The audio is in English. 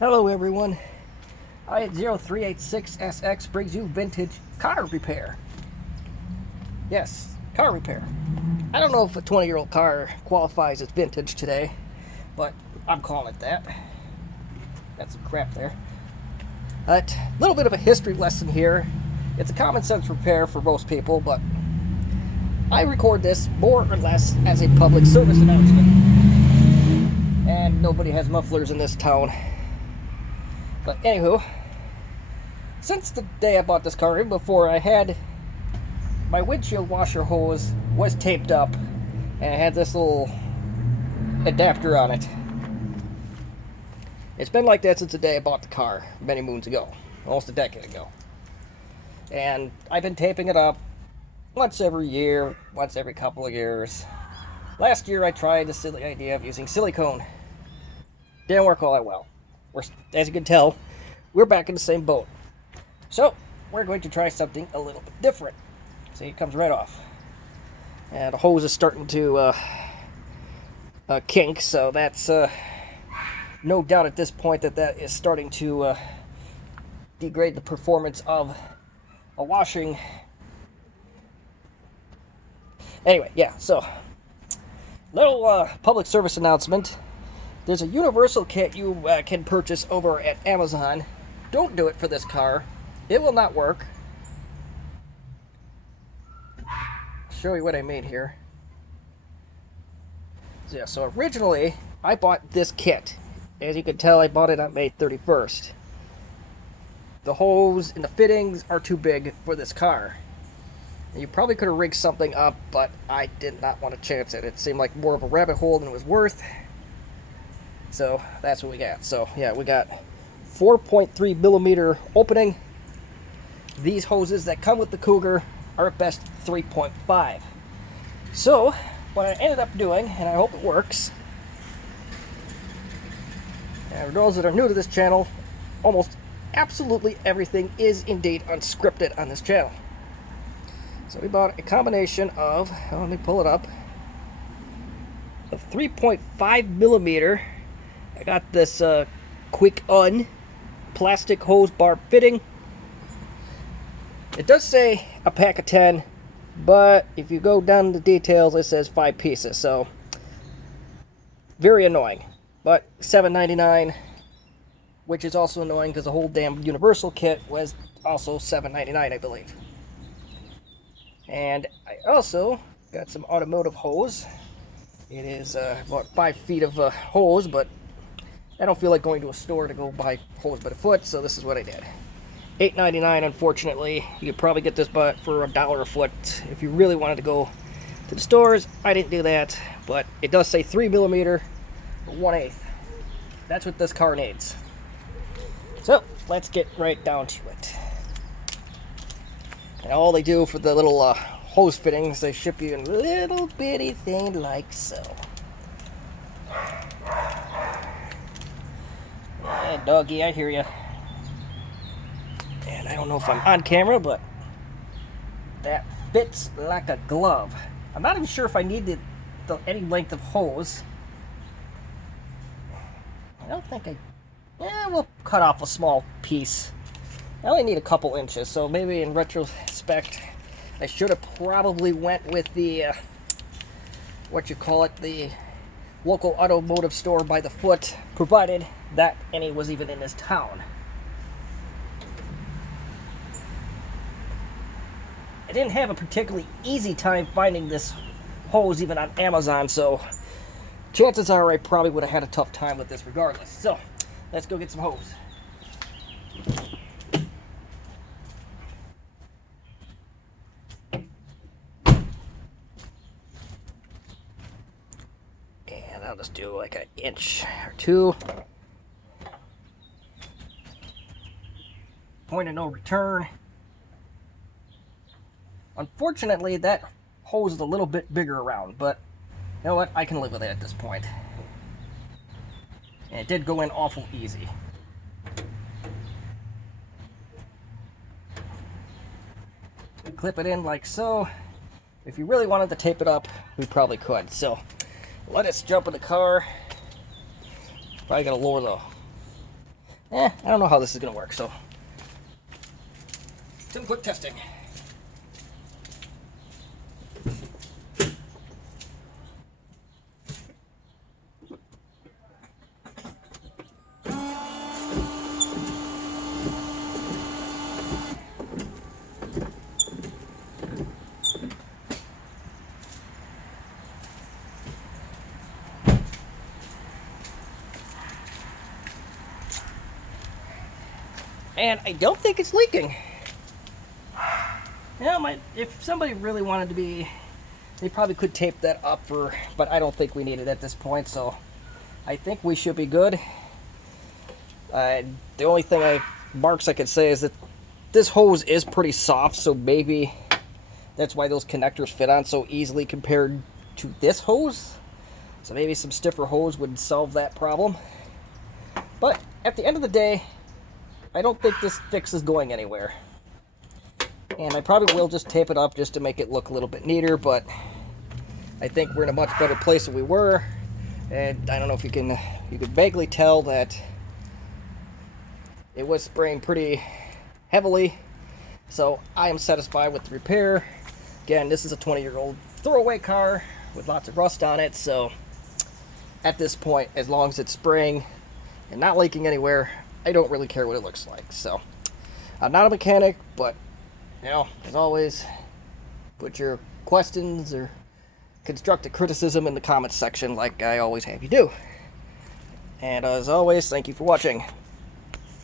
Hello everyone, I-0386SX brings you vintage car repair. Yes, car repair. I don't know if a 20-year-old car qualifies as vintage today, but I'm calling it that. Got some crap there. A little bit of a history lesson here. It's a common sense repair for most people, but I record this more or less as a public service announcement. And nobody has mufflers in this town. But anywho, since the day I bought this car, even before, I had my windshield washer hose was taped up, and it had this little adapter on it. It's been like that since the day I bought the car, many moons ago, almost a decade ago. And I've been taping it up once every year, once every couple of years. Last year I tried the silly idea of using silicone. Didn't work all that well. As you can tell, we're back in the same boat. So, we're going to try something a little bit different. See, it comes right off. And the hose is starting to kink, so that's no doubt at this point that is starting to degrade the performance of a washing. Anyway, yeah, so, little public service announcement. There's a universal kit you can purchase over at Amazon. Don't do it for this car. It will not work. I'll show you what I made here. So, yeah, so originally, I bought this kit. As you can tell, I bought it on May 31st. The hose and the fittings are too big for this car. And you probably could have rigged something up, but I did not want to chance it. It seemed like more of a rabbit hole than it was worth. So that's what we got. So yeah, we got 4.3 millimeter opening. These hoses that come with the Cougar are at best 3.5. So what I ended up doing, and I hope it works, and for those that are new to this channel, almost absolutely everything is indeed unscripted on this channel. So we bought a combination of, let me pull it up, of 3.5 millimeter. I got this quick plastic hose bar fitting. It does say a pack of 10, but if you go down the details, it says 5 pieces. So very annoying. But $7.99, which is also annoying because the whole damn universal kit was also $7.99, I believe. And I also got some automotive hose. It is about 5 feet of hose, but I don't feel like going to a store to go buy hose by the foot, so this is what I did. $8.99, unfortunately. You could probably get this for $1 a foot if you really wanted to go to the stores. I didn't do that, but it does say 3 millimeter, 1/8. That's what this car needs. So, let's get right down to it. And all they do for the little hose fittings, they ship you in a little bitty thing like so. Yeah, doggy, I hear you. And I don't know if I'm on camera, but that fits like a glove. I'm not even sure if I need any length of hose. I don't think we'll cut off a small piece. I only need a couple inches, so maybe in retrospect, I should have probably went with the, the local automotive store by the foot, provided that any was even in this town. I didn't have a particularly easy time finding this hose even on Amazon, so chances are I probably would have had a tough time with this regardless. So, let's go get some hose. And I'll just do like an inch or two. Point of no return. Unfortunately, that hose is a little bit bigger around, but you know what? I can live with it at this point. And it did go in awful easy. Clip it in like so. If you really wanted to tape it up, we probably could. So let us jump in the car. Probably gotta lower the I don't know how this is going to work, so some quick testing. And I don't think it's leaking. If somebody really wanted to be, they probably could tape that up but I don't think we need it at this point, so I think we should be good. The only thing marks I could say is that this hose is pretty soft, so maybe that's why those connectors fit on so easily compared to this hose. So maybe some stiffer hose would solve that problem. But at the end of the day, I don't think this fix is going anywhere. And I probably will just tape it up just to make it look a little bit neater, but I think we're in a much better place than we were. And I don't know if you can vaguely tell that it was spraying pretty heavily. So I am satisfied with the repair. Again, this is a 20-year-old throwaway car with lots of rust on it, so at this point, as long as it's spraying and not leaking anywhere, I don't really care what it looks like. So I'm not a mechanic, but as always, put your questions or constructive criticism in the comments section like I always have you do. And as always, thank you for watching.